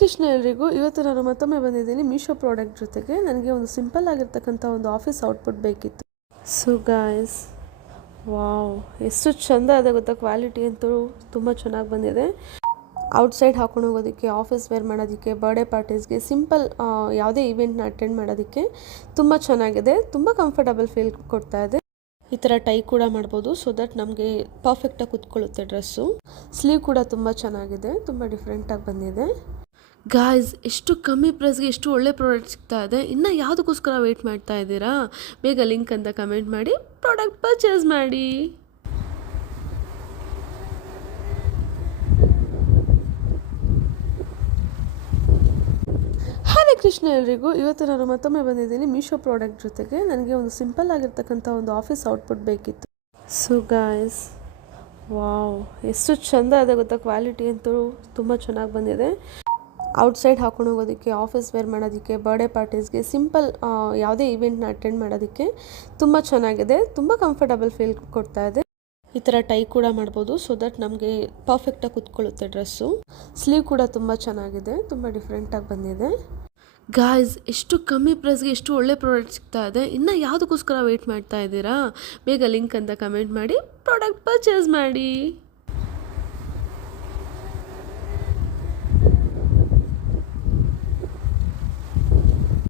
ಕೃಷ್ಣ ಎಲ್ರಿಗೂ. ಇವತ್ತು ನಾನು ಮತ್ತೊಮ್ಮೆ ಬಂದಿದ್ದೀನಿ ಮೀಶೋ ಪ್ರಾಡಕ್ಟ್ ಜೊತೆಗೆ. ನನಗೆ ಒಂದು ಸಿಂಪಲ್ ಆಗಿರ್ತಕ್ಕಂಥ ಒಂದು ಆಫೀಸ್ ಔಟ್ಪುಟ್ ಬೇಕಿತ್ತು. ಸೊ ಗಾಯ್ಸ್, ವಾವ್, ಎಷ್ಟು ಚೆಂದ ಇದೆ ಗೊತ್ತಾ. ಕ್ವಾಲಿಟಿ ಅಂತೂ ತುಂಬ ಚೆನ್ನಾಗಿ ಬಂದಿದೆ. ಔಟ್ಸೈಡ್ ಹಾಕೊಂಡು ಹೋಗೋದಕ್ಕೆ, ಆಫೀಸ್ ವೇರ್ ಮಾಡೋದಕ್ಕೆ, ಬರ್ಡೇ ಪಾರ್ಟೀಸ್ಗೆ, ಸಿಂಪಲ್ ಯಾವುದೇ ಈವೆಂಟ್ನ ಅಟೆಂಡ್ ಮಾಡೋದಕ್ಕೆ ತುಂಬ ಚೆನ್ನಾಗಿದೆ. ತುಂಬ ಕಂಫರ್ಟಬಲ್ ಫೀಲ್ ಕೊಡ್ತಾ ಇದೆ. ಈ ಥರ ಟೈ ಕೂಡ ಮಾಡ್ಬೋದು, ಸೊ ದಟ್ ನಮಗೆ ಪರ್ಫೆಕ್ಟಾಗಿ ಕುತ್ಕೊಳ್ಳುತ್ತೆ ಡ್ರೆಸ್ಸು. ಸ್ಲೀವ್ ಕೂಡ ತುಂಬ ಚೆನ್ನಾಗಿದೆ, ತುಂಬ ಡಿಫ್ರೆಂಟಾಗಿ ಬಂದಿದೆ. ಗಾಯ್ಸ್, ಎಷ್ಟು ಕಮ್ಮಿ ಪ್ರೈಸ್ಗೆ ಎಷ್ಟು ಒಳ್ಳೆ ಪ್ರಾಡಕ್ಟ್ ಸಿಗ್ತಾ ಇದೆ. ಇನ್ನು ಯಾವುದಕ್ಕೋಸ್ಕರ ವೆಯ್ಟ್ ಮಾಡ್ತಾ ಇದ್ದೀರಾ? ಬೇಗ ಲಿಂಕ್ ಅಂತ ಕಮೆಂಟ್ ಮಾಡಿ ಪ್ರಾಡಕ್ಟ್ ಪರ್ಚೇಸ್ ಮಾಡಿ. ಹರೇ ಕೃಷ್ಣ ಎಲ್ರಿಗೂ. ಇವತ್ತು ನಾನು ಮತ್ತೊಮ್ಮೆ ಬಂದಿದ್ದೀನಿ ಮೀಶೋ ಪ್ರಾಡಕ್ಟ್ ಜೊತೆಗೆ. ನನಗೆ ಒಂದು ಸಿಂಪಲ್ ಆಗಿರ್ತಕ್ಕಂಥ ಒಂದು ಆಫೀಸ್ ಔಟ್ಪುಟ್ ಬೇಕಿತ್ತು. ಸೊ ಗಾಯ್ಸ್, ವಾವ್, ಎಷ್ಟು ಚೆಂದ ಇದೆ ಗೊತ್ತಾ. ಕ್ವಾಲಿಟಿ ಅಂತೂ ತುಂಬ ಚೆನ್ನಾಗಿ ಬಂದಿದೆ. ಔಟ್ಸೈಡ್ ಹಾಕೊಂಡು ಹೋಗೋದಕ್ಕೆ, ಆಫೀಸ್ ವೇರ್ ಮಾಡೋದಕ್ಕೆ, ಬರ್ಡೇ ಪಾರ್ಟೀಸ್ಗೆ, ಸಿಂಪಲ್ ಯಾವುದೇ ಈವೆಂಟ್ನ ಅಟೆಂಡ್ ಮಾಡೋದಕ್ಕೆ ತುಂಬ ಚೆನ್ನಾಗಿದೆ. ತುಂಬ ಕಂಫರ್ಟಬಲ್ ಫೀಲ್ ಕೊಡ್ತಾ ಇದೆ. ಈ ಥರ ಟೈ ಕೂಡ ಮಾಡ್ಬೋದು, ಸೊ ದಟ್ ನಮಗೆ ಪರ್ಫೆಕ್ಟಾಗಿ ಕುತ್ಕೊಳ್ಳುತ್ತೆ ಡ್ರೆಸ್ಸು. ಸ್ಲೀವ್ ಕೂಡ ತುಂಬ ಚೆನ್ನಾಗಿದೆ, ತುಂಬ ಡಿಫ್ರೆಂಟಾಗಿ ಬಂದಿದೆ. ಗಾಯ್ಸ್, ಎಷ್ಟು ಕಮ್ಮಿ ಪ್ರೈಸ್ಗೆ ಎಷ್ಟು ಒಳ್ಳೆ ಪ್ರಾಡಕ್ಟ್ ಸಿಗ್ತಾ ಇದೆ. ಇನ್ನು ಯಾವುದಕ್ಕೋಸ್ಕರ ವೆಯ್ಟ್ ಮಾಡ್ತಾ ಇದ್ದೀರಾ? ಬೇಗ ಲಿಂಕ್ ಅಂತ ಕಮೆಂಟ್ ಮಾಡಿ ಪ್ರಾಡಕ್ಟ್ ಪರ್ಚೇಸ್ ಮಾಡಿ.